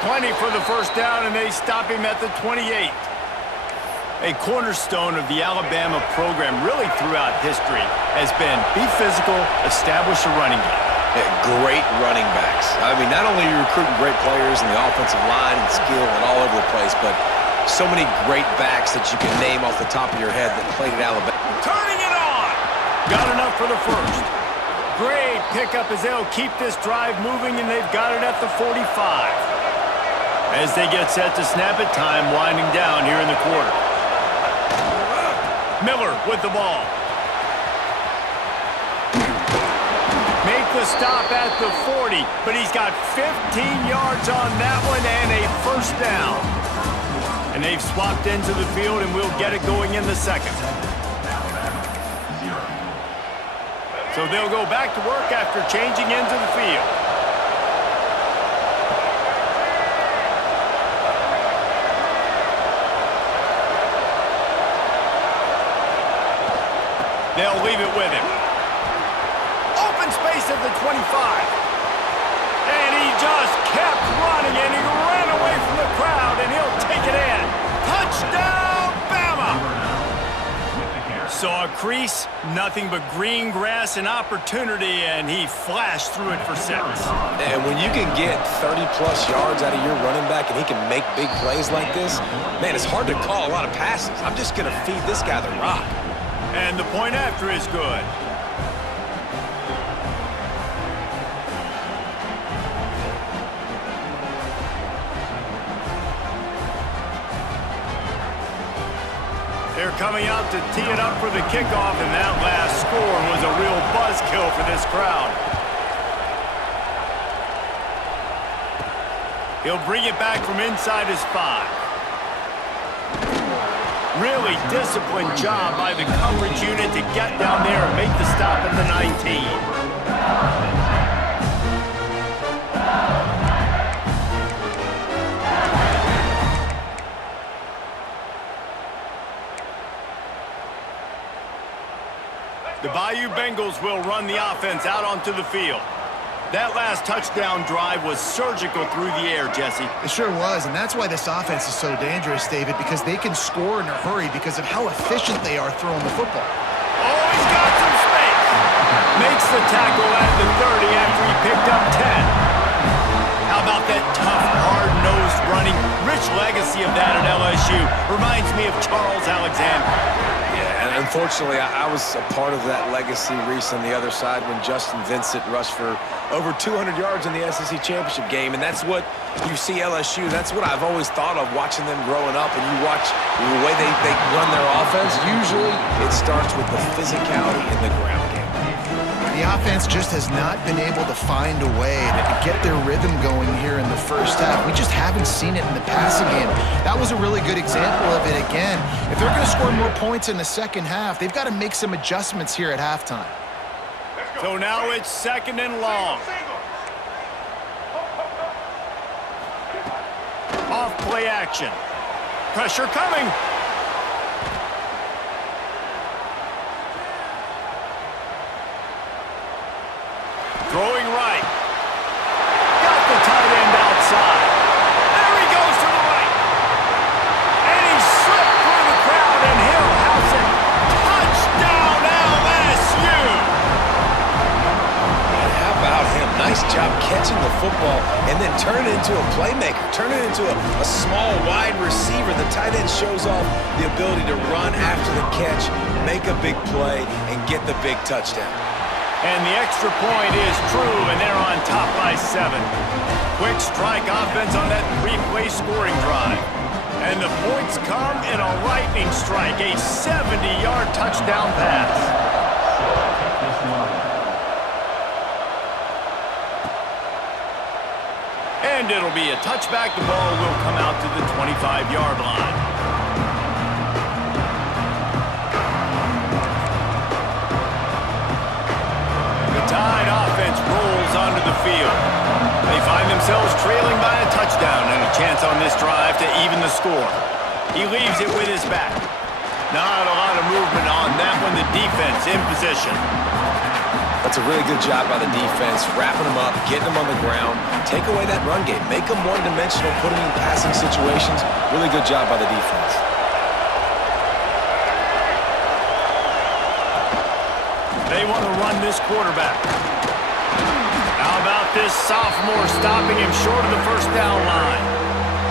Plenty for the first down, and they stop him at the 28. A cornerstone of the Alabama program really throughout history has been be physical, establish a running game. Great running backs. I mean, not only are you recruiting great players in the offensive line and skill and all over the place, but so many great backs that you can name off the top of your head that played at Alabama. Turning it on! Got enough for the first. Great pickup as they'll keep this drive moving, and they've got it at the 45. As they get set to snap it, time winding down here in the quarter. Miller with the ball. Make the stop at the 40, but he's got 15 yards on that one and a first down. And they've swapped into the field, and we'll get it going in the second. So they'll go back to work after changing into the field. They'll leave it with him. Open space at the 25. And he just kept running, and he ran away from the crowd, and he'll take it in. Touchdown, Bama! Saw a crease, nothing but green grass and opportunity, and he flashed through it for 6. And when you can get 30-plus yards out of your running back and he can make big plays like this, man, it's hard to call a lot of passes. I'm just going to feed this guy the rock. And the point after is good. They're coming out to tee it up for the kickoff, and that last score was a real buzzkill for this crowd. He'll bring it back from inside his 5. Really disciplined job by the coverage unit to get down there and make the stop at the 19. The Bayou Bengals will run the offense out onto the field. That last touchdown drive was surgical through the air, Jesse. It sure was, and that's why this offense is so dangerous, David, because they can score in a hurry because of how efficient they are throwing the football. Oh, he's got some space. Makes the tackle at the 30 after he picked up 10. How about that tough, hard-nosed running? Rich legacy of that at LSU. Reminds me of Charles Alexander. And unfortunately, I was a part of that legacy, Reese, on the other side when Justin Vincent rushed for over 200 yards in the SEC championship game. And that's what you see LSU. That's what I've always thought of watching them growing up. And you watch the way they run their offense. Usually, it starts with the physicality in the ground game. The offense just has not been able to find a way to get their rhythm going here in the first half. We just haven't seen it in the passing game. That was a really good example of it again. If they're going to score more points in the second half, they've got to make some adjustments here at halftime. So now it's 2nd and long. Off play action. Pressure coming. Throwing right. Got the tight end outside. There he goes to the right. And he slipped through the crowd, and he'll house it. Touchdown, LSU! And how about him? Nice job catching the football and then turn it into a playmaker. Turn it into a small, wide receiver. The tight end shows off the ability to run after the catch, make a big play, and get the big touchdown. And the extra point is true, and they're on top by 7. Quick strike offense on that 3-play scoring drive. And the points come in a lightning strike, a 70-yard touchdown pass. And it'll be a touchback. The ball will come out to the 25-yard line. Tide offense rolls onto the field. They find themselves trailing by a touchdown and a chance on this drive to even the score. He leaves it with his back. Not a lot of movement on that one. The defense in position. That's a really good job by the defense, wrapping them up, getting them on the ground, take away that run game, make them one-dimensional, put them in passing situations. Really good job by the defense. They want to run this quarterback. How about this sophomore stopping him short of the first down line?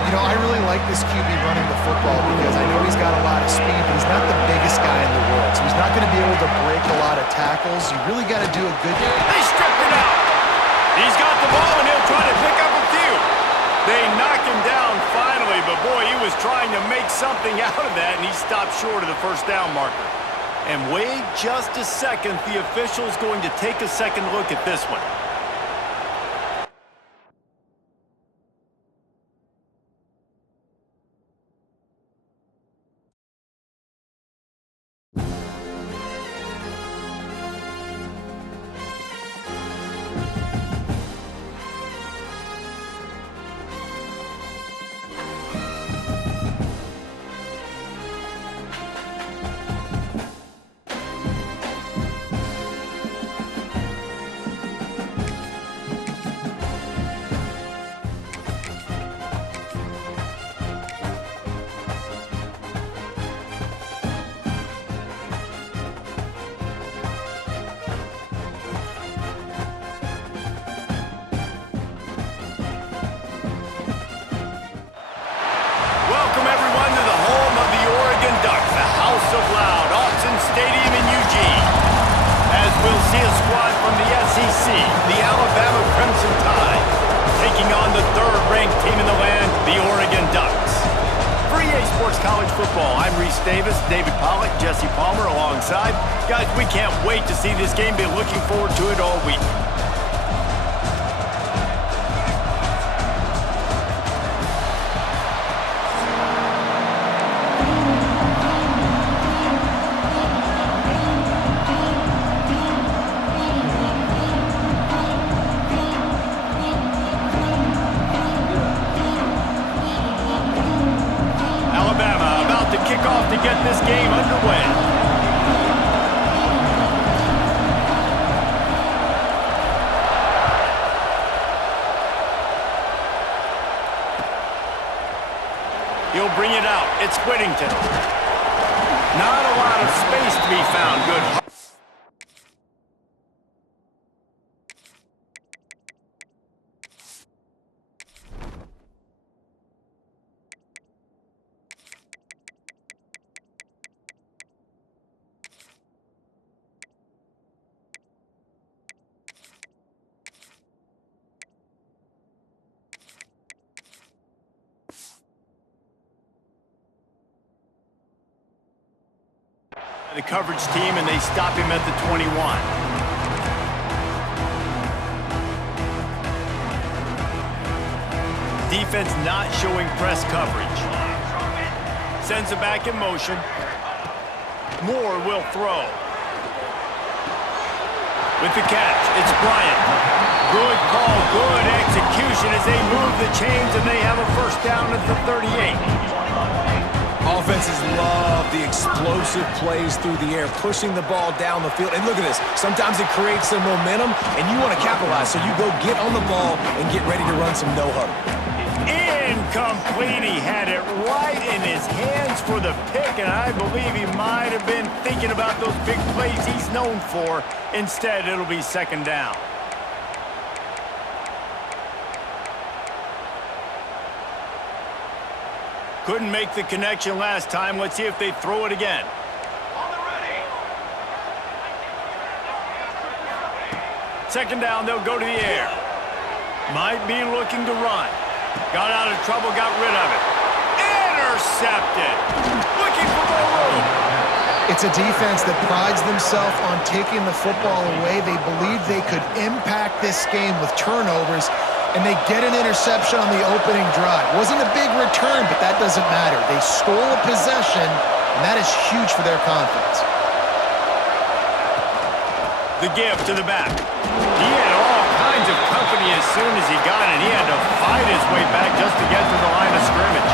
You know, I really like this QB running the football because I know he's got a lot of speed, but he's not the biggest guy in the world. So he's not going to be able to break a lot of tackles. You really got to do a good job. They stripped it out. He's got the ball, and he'll try to pick up a few. They knock him down finally, but boy, he was trying to make something out of that, and he stopped short of the first down marker. And wait just a second. The official's going to take a second look at this one. See a squad from the SEC, the Alabama Crimson Tide, taking on the third-ranked team in the land, the Oregon Ducks. For EA Sports College Football, I'm Reese Davis, David Pollack, Jesse Palmer alongside. Guys, we can't wait to see this game. Been looking forward to it all week. To get this game underway. He'll bring it out. It's Whittington. Not a lot of space to be found. Good. The coverage team, and they stop him at the 21. Defense not showing press coverage. Sends it back in motion. Moore will throw. With the catch, it's Bryant. Good call, good execution as they move the chains, and they have a first down at the 38. Offenses love the explosive plays through the air, pushing the ball down the field. And look at this. Sometimes it creates some momentum, and you want to capitalize. So you go get on the ball and get ready to run some no-huddle. Incomplete. He had it right in his hands for the pick, and I believe he might have been thinking about those big plays he's known for. Instead, it'll be second down. Couldn't make the connection last time. Let's see if they throw it again. Second down, they'll go to the air. Might be looking to run. Got out of trouble, got rid of it. Intercepted. Looking for more room. It's a defense that prides themselves on taking the football away. They believe they could impact this game with turnovers, and they get an interception on the opening drive. Wasn't a big return, but that doesn't matter. They stole a possession, and that is huge for their confidence. The give to the back. He had all kinds of company as soon as he got it. He had to fight his way back just to get to the line of scrimmage.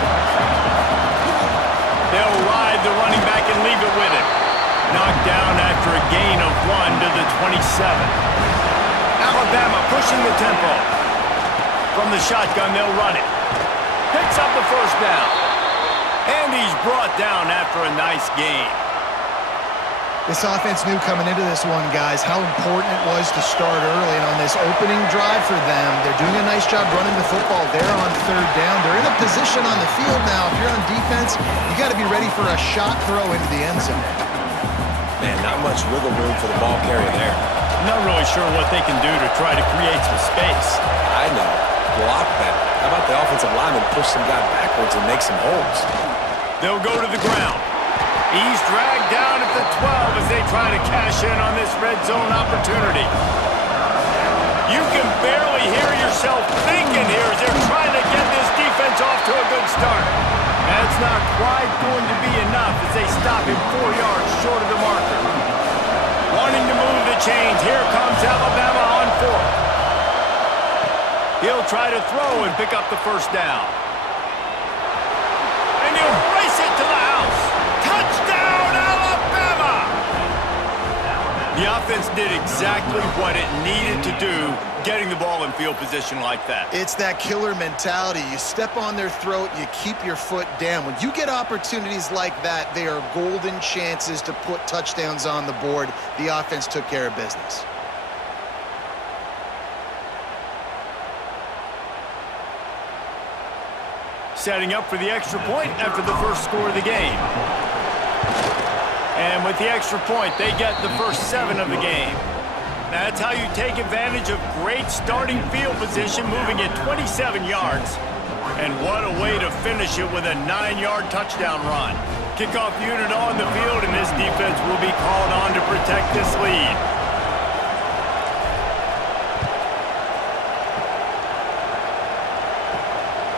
They'll ride the running back and leave it with him. Knocked down after a gain of 1 to the 27. Alabama pushing the tempo. From the shotgun, they'll run it. Picks up the first down. And he's brought down after a nice gain. This offense knew coming into this one, guys, how important it was to start early. And on this opening drive for them, they're doing a nice job running the football. They're on third down. They're in a position on the field now. If you're on defense, you got to be ready for a shot throw into the end zone. Man, not much wiggle room for the ball carrier there. Not really sure what they can do to try to create some space. I know. Block better. How about the offensive lineman push some guy backwards and make some holes? They'll go to the ground. He's dragged down at the 12 as they try to cash in on this red zone opportunity. You can barely hear yourself thinking here as they're trying to get this defense off to a good start. That's not quite going to be enough as they stop him 4 yards short of the marker. Wanting to move the chains, here comes Alabama on fourth. He'll try to throw and pick up the first down. And he'll race it to the house. Touchdown, Alabama! The offense did exactly what it needed to do, getting the ball in field position like that. It's that killer mentality. You step on their throat, you keep your foot down. When you get opportunities like that, they are golden chances to put touchdowns on the board. The offense took care of business. Setting up for the extra point after the first score of the game. And with the extra point, they get the first 7 of the game. That's how you take advantage of great starting field position, moving it 27 yards. And what a way to finish it with a 9-yard touchdown run. Kickoff unit on the field, and this defense will be called on to protect this lead.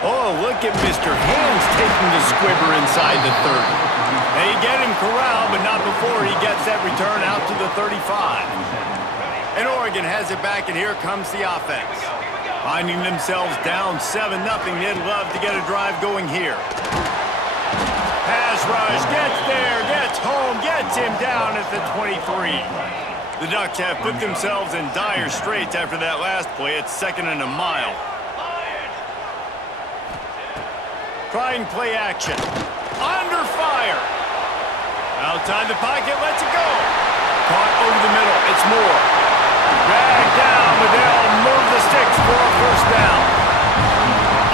Oh, look at Mr. Hands taking the squibber inside the 30. They get him corralled, but not before he gets that return out to the 35. And Oregon has it back, and here comes the offense. Finding themselves down 7-0, they'd love to get a drive going here. Pass rush, gets there, gets home, gets him down at the 23. The Ducks have put themselves in dire straits after that last play. It's 2nd and a mile. Trying play action. Under fire. Outside the pocket, lets it go. Caught over the middle. It's Moore. Dragged down, but they'll move the sticks for a first down.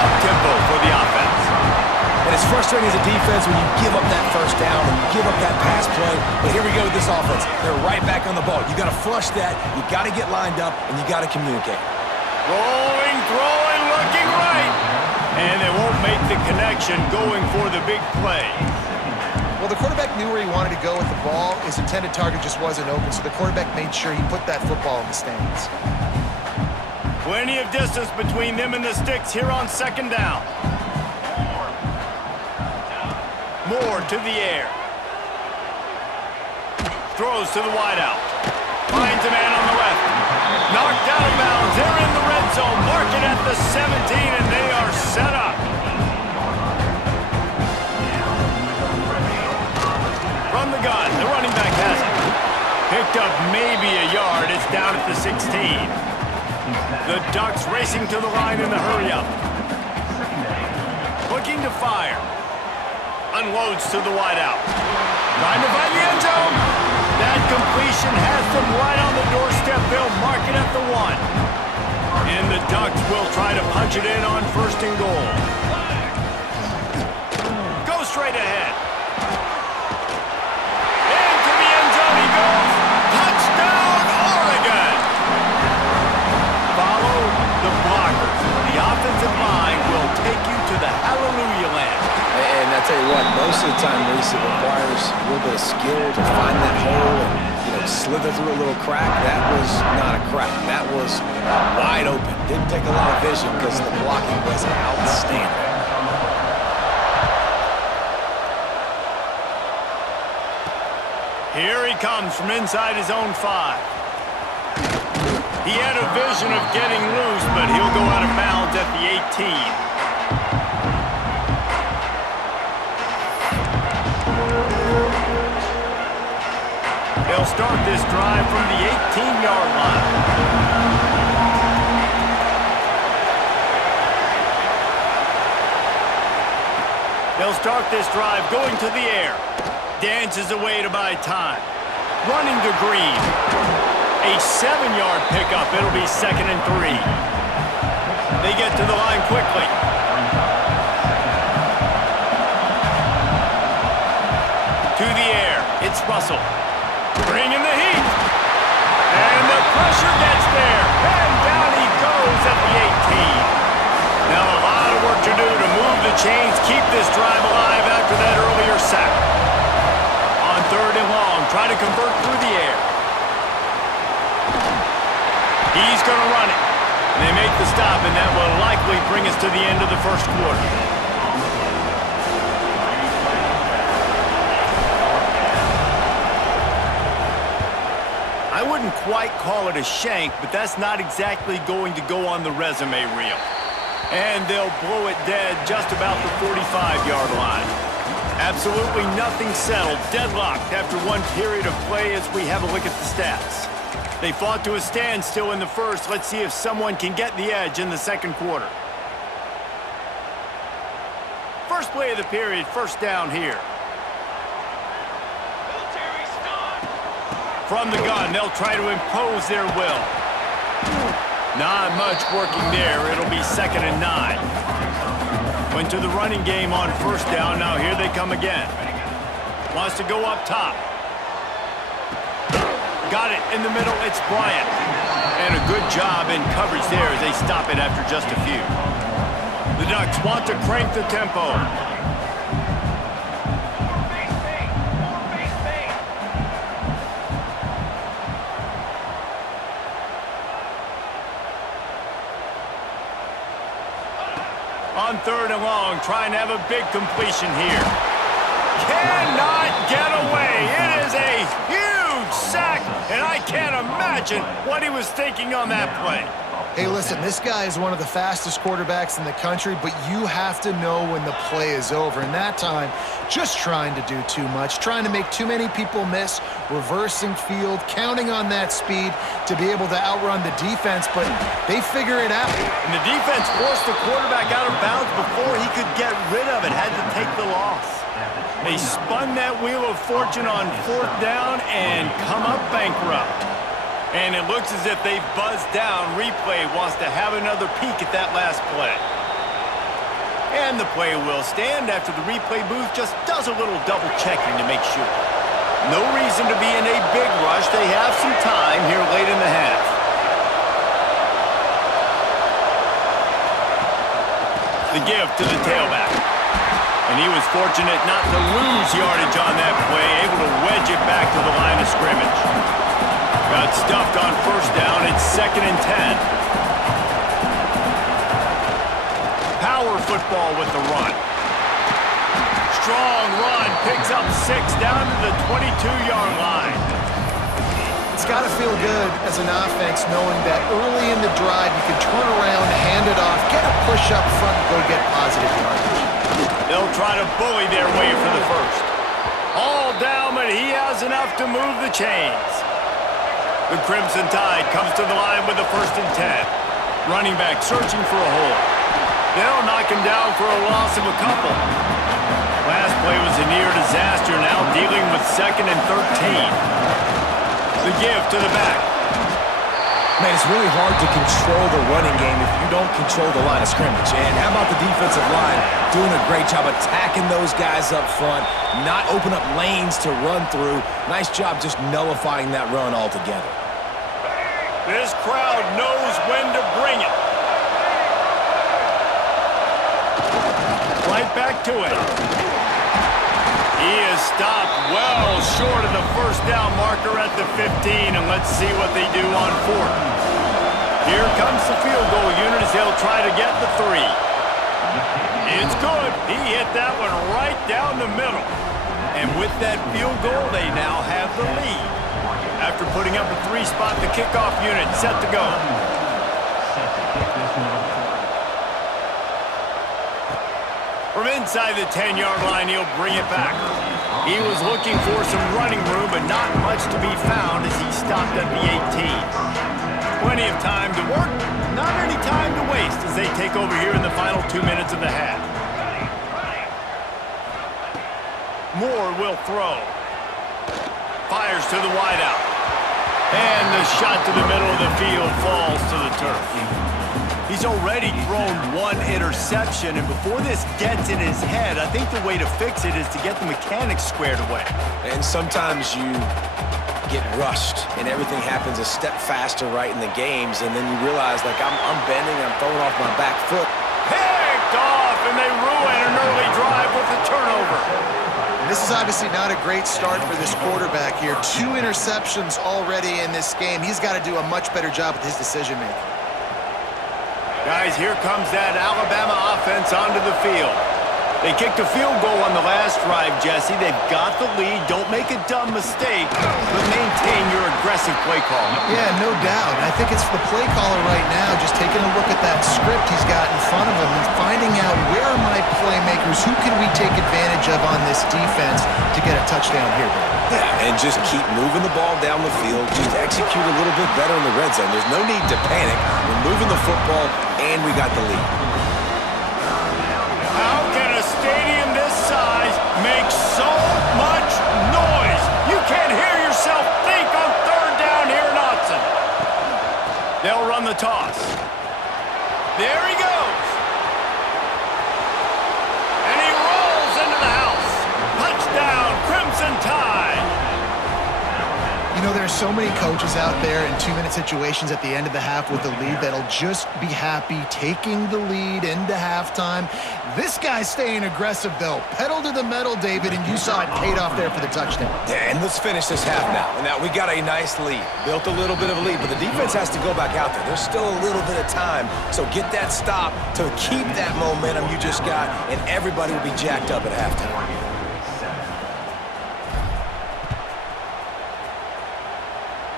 Up-tempo for the offense. And it's frustrating as a defense when you give up that first down and you give up that pass play. But here we go with this offense. They're right back on the ball. You got to flush that. You got to get lined up, and you got to communicate. Rolling, throwing, looking right. And they won't make the connection going for the big play. Well, the quarterback knew where he wanted to go with the ball. His intended target just wasn't open, so the quarterback made sure he put that football in the stands. Plenty of distance between them and the sticks here on 2nd down. Moore to the air. Throws to the wideout. Finds a man on the left. Knocked out of bounds. They're in the red zone. Mark it at the 17, and they are set up. From the gun, the running back has it. Picked up maybe a yard. It's down at the 16. The Ducks racing to the line in the hurry-up. Looking to fire. Unloads to the wideout. Trying to find the end zone. That completion has them right on the doorstep. They'll mark it at the 1. And the Ducks will try to punch it in on 1st and goal. Go straight ahead. Into the end zone he goes. Touchdown, Oregon! Follow the blockers. The offensive line will take you to the hallelujah land. And I tell you what, most of the time, Reese, it requires a little bit of skill to find that hole and, slither through a little crack. That was not a crack. That was wide open. Didn't take a lot of vision because the blocking was outstanding. Here he comes from inside his own 5. He had a vision of getting loose, but he'll go out of bounds at the 18. They'll start this drive from the 18-yard line. They'll start this drive going to the air. Dances away to buy time. Running to Green. A 7-yard pickup. It'll be 2nd and 3. They get to the line quickly. To the air. It's Russell. Bringing the heat. And the pressure gets there. And down he goes at the 18. Now a lot of work to do to move the chains, keep this drive alive after that earlier sack. On 3rd and long, try to convert through the air. He's going to run it. And they make the stop, and that will likely bring us to the end of the first quarter. I wouldn't quite call it a shank, but that's not exactly going to go on the resume reel. And they'll blow it dead just about the 45-yard line. Absolutely nothing settled, deadlocked after one period of play as we have a look at the stats. They fought to a standstill in the first. Let's see if someone can get the edge in the second quarter. First play of the period, first down here. From the gun, they'll try to impose their will. Not much working there. It'll be 2nd and 9. Went to the running game on first down. Now here they come again. Wants to go up top. Got it in the middle. It's Bryant. And a good job in coverage there as they stop it after just a few. The Ducks want to crank the tempo. On 3rd and long, trying to have a big completion here. Cannot get away. It is a huge sack, and I can't imagine what he was thinking on that play. Hey, listen, this guy is one of the fastest quarterbacks in the country, but you have to know when the play is over. And that time, just trying to do too much, trying to make too many people miss, reversing field, counting on that speed to be able to outrun the defense, but they figure it out. And the defense forced the quarterback out of bounds before he could get rid of it, had to take the loss. They spun that wheel of fortune on 4th down and come up bankrupt. And it looks as if they've buzzed down. Replay wants to have another peek at that last play. And the play will stand after the replay booth just does a little double checking to make sure. No reason to be in a big rush. They have some time here late in the half. The give to the tailback. And he was fortunate not to lose yardage on that play, able to wedge it back to the line of scrimmage. Got stuffed on first down. It's 2nd and 10. Power football with the run. Strong run. Picks up 6 down to the 22-yard line. It's got to feel good as an offense knowing that early in the drive you can turn around, hand it off, get a push up front, and go get positive yardage. They'll try to bully their way for the first. All down, but he has enough to move the chains. The Crimson Tide comes to the line with a 1st and 10. Running back searching for a hole. They'll knock him down for a loss of a couple. Last play was a near disaster, now dealing with 2nd and 13. The give to the back. Man, it's really hard to control the running game if you don't control the line of scrimmage. And how about the defensive line doing a great job attacking those guys up front, not open up lanes to run through. Nice job just nullifying that run altogether. This crowd knows when to bring it. Right back to it. He is stopped well short of the first down marker at the 15, and let's see what they do on 4th. Here comes the field goal unit as they'll try to get the 3. It's good. He hit that one right down the middle. And with that field goal, they now have the lead. After putting up a 3 spot, the kickoff unit set to go. From inside the 10-yard line, he'll bring it back. He was looking for some running room, but not much to be found as he stopped at the 18. Plenty of time to work, not any time to waste as they take over here in the final 2 minutes of the half. Moore will throw. Fires to the wideout. And the shot to the middle of the field falls to the turf. He's already thrown one interception, and before this gets in his head, I think the way to fix it is to get the mechanics squared away. And sometimes you get rushed, and everything happens a step faster right in the games, and then you realize, like, I'm bending, I'm throwing off my back foot. Picked off, and they ruin an early drive with a turnover. This is obviously not a great start for this quarterback here. 2 interceptions already in this game. He's got to do a much better job with his decision-making. Guys, here comes that Alabama offense onto the field. They kicked a field goal on the last drive, Jesse. They've got the lead. Don't make a dumb mistake, but maintain your aggressive play call. Yeah, no doubt. I think it's the play caller right now just taking a look at that script he's got in front of him and finding out where are my playmakers, who can we take advantage of on this defense to get a touchdown here. Yeah, and just keep moving the ball down the field. Just execute a little bit better in the red zone. There's no need to panic. We're moving the football, and we got the lead. How can a stadium this size make so much noise? You can't hear yourself think on 3rd down here in Autzen. They'll run the toss. There he goes. And he rolls into the house. Touchdown, Crimson Tide. You know, there's so many coaches out there in 2-minute situations at the end of the half with the lead that'll just be happy taking the lead into halftime. This guy's staying aggressive, though. Pedal to the metal, David, and you saw it paid off there for the touchdown. Yeah, and let's finish this half now. And now we got a nice lead. Built a little bit of a lead, but the defense has to go back out there. There's still a little bit of time. So get that stop to keep that momentum you just got, and everybody will be jacked up at halftime.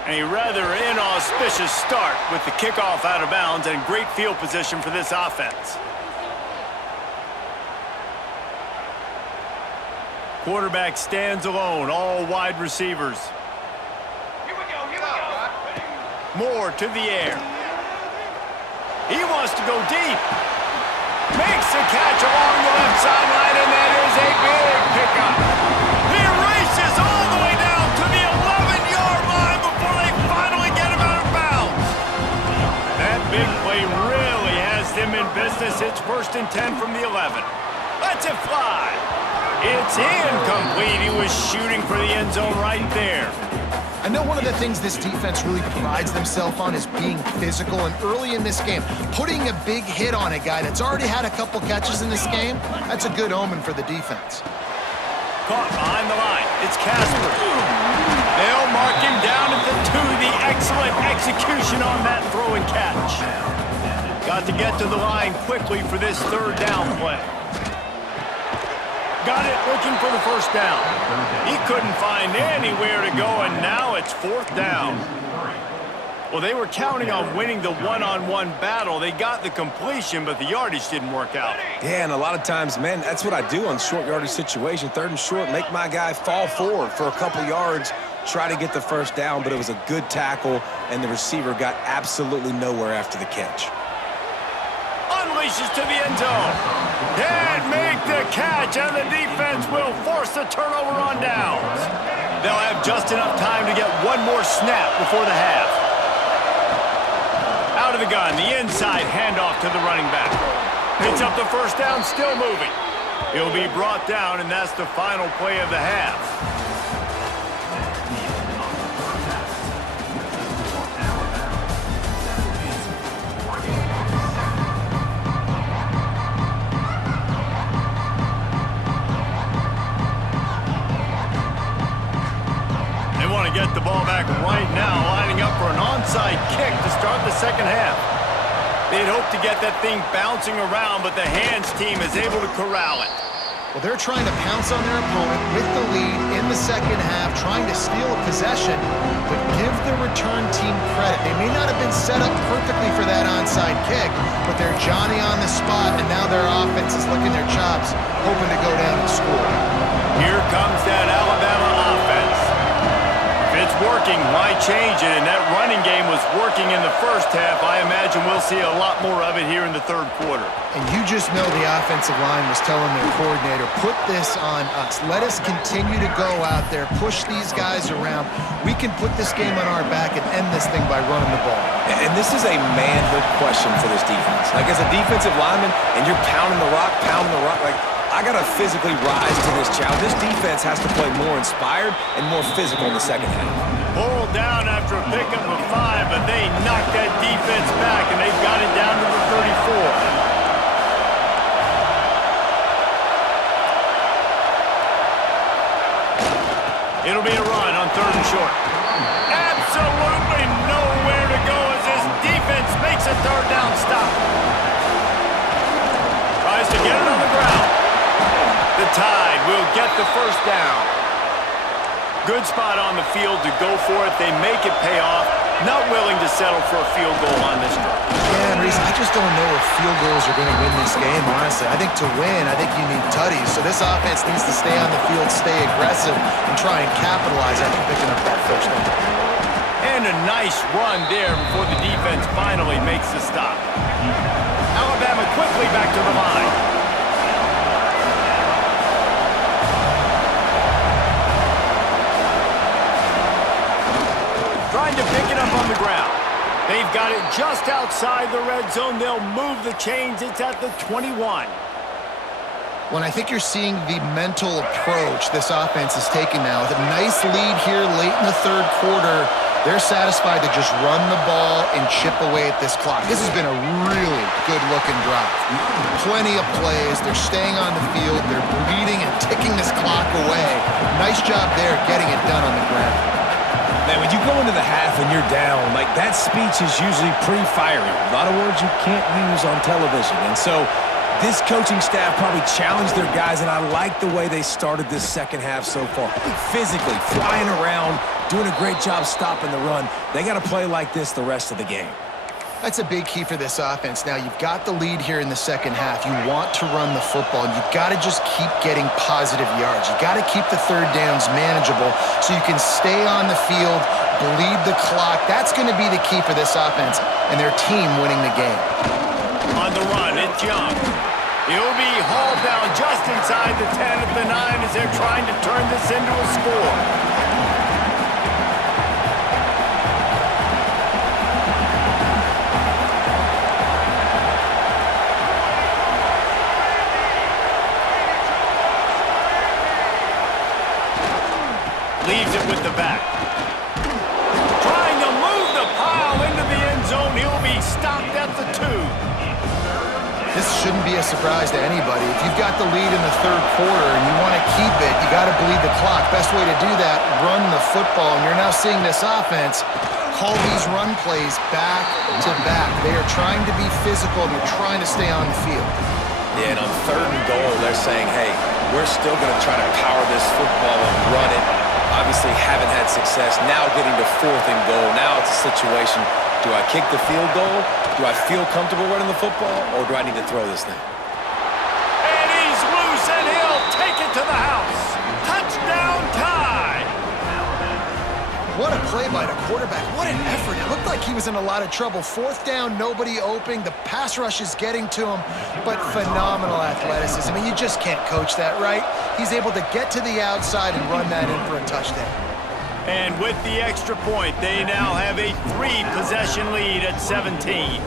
A rather inauspicious start with the kickoff out of bounds and great field position for this offense. Quarterback stands alone, all wide receivers. Here we go. Moore to the air. He wants to go deep. Makes a catch along the left sideline, and that is a big pickup. He races all the way down to the 11-yard line before they finally get him out of bounds. That big play really has them in business. It's 1st and 10 from the 11. Lets it fly. It's incomplete. He was shooting for the end zone right there. I know one of the things this defense really prides themselves on is being physical, and early in this game, putting a big hit on a guy that's already had a couple catches in this game, that's a good omen for the defense. Caught behind the line. It's Casper. They'll mark him down at the 2. The excellent execution on that throw and catch. Got to get to the line quickly for this 3rd down play. Got it looking for the 1st down. He couldn't find anywhere to go, and now it's 4th down. Well, they were counting on winning the one-on-one battle. They got the completion, but the yardage didn't work out. Yeah, and a lot of times, man, that's what I do on short yardage situation. 3rd and short, make my guy fall forward for a couple yards, try to get the 1st down, but it was a good tackle, and the receiver got absolutely nowhere after the catch. Unleashes to the end zone. Can't make the catch, and the defense will force the turnover on downs. They'll have just enough time to get one more snap before the half. Out of the gun, the inside handoff to the running back. Picks up the 1st down, still moving. He'll be brought down, and that's the final play of the half. Get the ball back right now, lining up for an onside kick to start the 2nd half. They'd hope to get that thing bouncing around, but the hands team is able to corral it. Well, they're trying to pounce on their opponent with the lead in the 2nd half, trying to steal a possession, but give the return team credit. They may not have been set up perfectly for that onside kick, but they're Johnny on the spot, and now their offense is licking their chops, hoping to go down and score. Here comes that thinking, why change it? And that running game was working in the first half. I imagine we'll see a lot more of it here in the third quarter. And you just know the offensive line was telling their coordinator, put this on us. Let us continue to go out there, push these guys around. We can put this game on our back and end this thing by running the ball. And this is a manhood question for this defense. Like, as a defensive lineman, and you're pounding the rock, like, I got to physically rise to this challenge. This defense has to play more inspired and more physical in the second half. Pulled down after a pickup of 5, but they knocked that defense back, and they've got it down to the 34. It'll be a run on 3rd and short. Absolutely nowhere to go as this defense makes a 3rd down stop. Tries to get it on the ground. The Tide will get the 1st down. Good spot on the field to go for it. They make it pay off. Not willing to settle for a field goal on this drive. Yeah, and Reese, I just don't know if field goals are going to win this game, honestly. I think to win, I think you need tutties. So this offense needs to stay on the field, stay aggressive, and try and capitalize after picking up that 1st down. And a nice run there before the defense finally makes the stop. Alabama quickly back to the line. Trying to pick it up on the ground. They've got it just outside the red zone. They'll move the chains. It's at the 21. When I think you're seeing the mental approach this offense is taking now, with a nice lead here late in the 3rd quarter, they're satisfied to just run the ball and chip away at this clock. This has been a really good-looking drive. Plenty of plays. They're staying on the field. They're bleeding and ticking this clock away. Nice job there getting it done on the ground. Man, when you go into the half and you're down, like, that speech is usually pretty fiery. A lot of words you can't use on television. And so this coaching staff probably challenged their guys, and I like the way they started this second half so far. Physically, flying around, doing a great job stopping the run. They got to play like this the rest of the game. That's a big key for this offense. Now, you've got the lead here in the second half. You want to run the football, and you've got to just keep getting positive yards. You've got to keep the 3rd downs manageable so you can stay on the field, bleed the clock. That's going to be the key for this offense and their team winning the game. On the run, it's Young. He'll be hauled down just inside the 10 of the 9 as they're trying to turn this into a score. Leaves it with the back. Trying to move the pile into the end zone. He'll be stopped at the 2. This shouldn't be a surprise to anybody. If you've got the lead in the 3rd quarter and you want to keep it, you got to bleed the clock. Best way to do that, run the football. And you're now seeing this offense call these run plays back to back. They are trying to be physical. They're trying to stay on the field. Yeah, and on 3rd and goal, they're saying, hey, we're still going to try to power this football and run it. Obviously haven't had success. Now getting to 4th and goal. Now it's a situation, do I kick the field goal? Do I feel comfortable running the football? Or do I need to throw this thing? And he's loose, and he'll take it to the house. Touchdown Tide! What a play by the quarterback. What an effort. It looked like he was in a lot of trouble. 4th down, nobody open. The pass rush is getting to him, but phenomenal athleticism. I mean, you just can't coach that, right? He's able to get to the outside and run that in for a touchdown. And with the extra point, they now have a 3-possession lead at 17.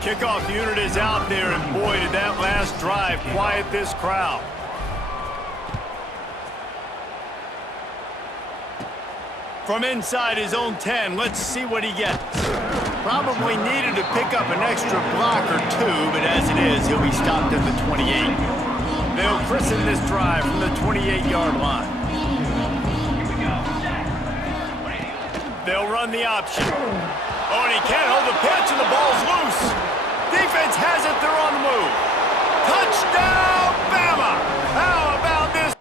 Kickoff unit is out there, and boy, did that last drive quiet this crowd. From inside his own 10, let's see what he gets. Probably needed to pick up an extra block or 2, but as it is, he'll be stopped at the 28. They'll christen this drive from the 28-yard line. They'll run the option. Oh, and he can't hold the pitch, and the ball's loose. Defense has it. They're on the move. Touchdown, Bama! How about this?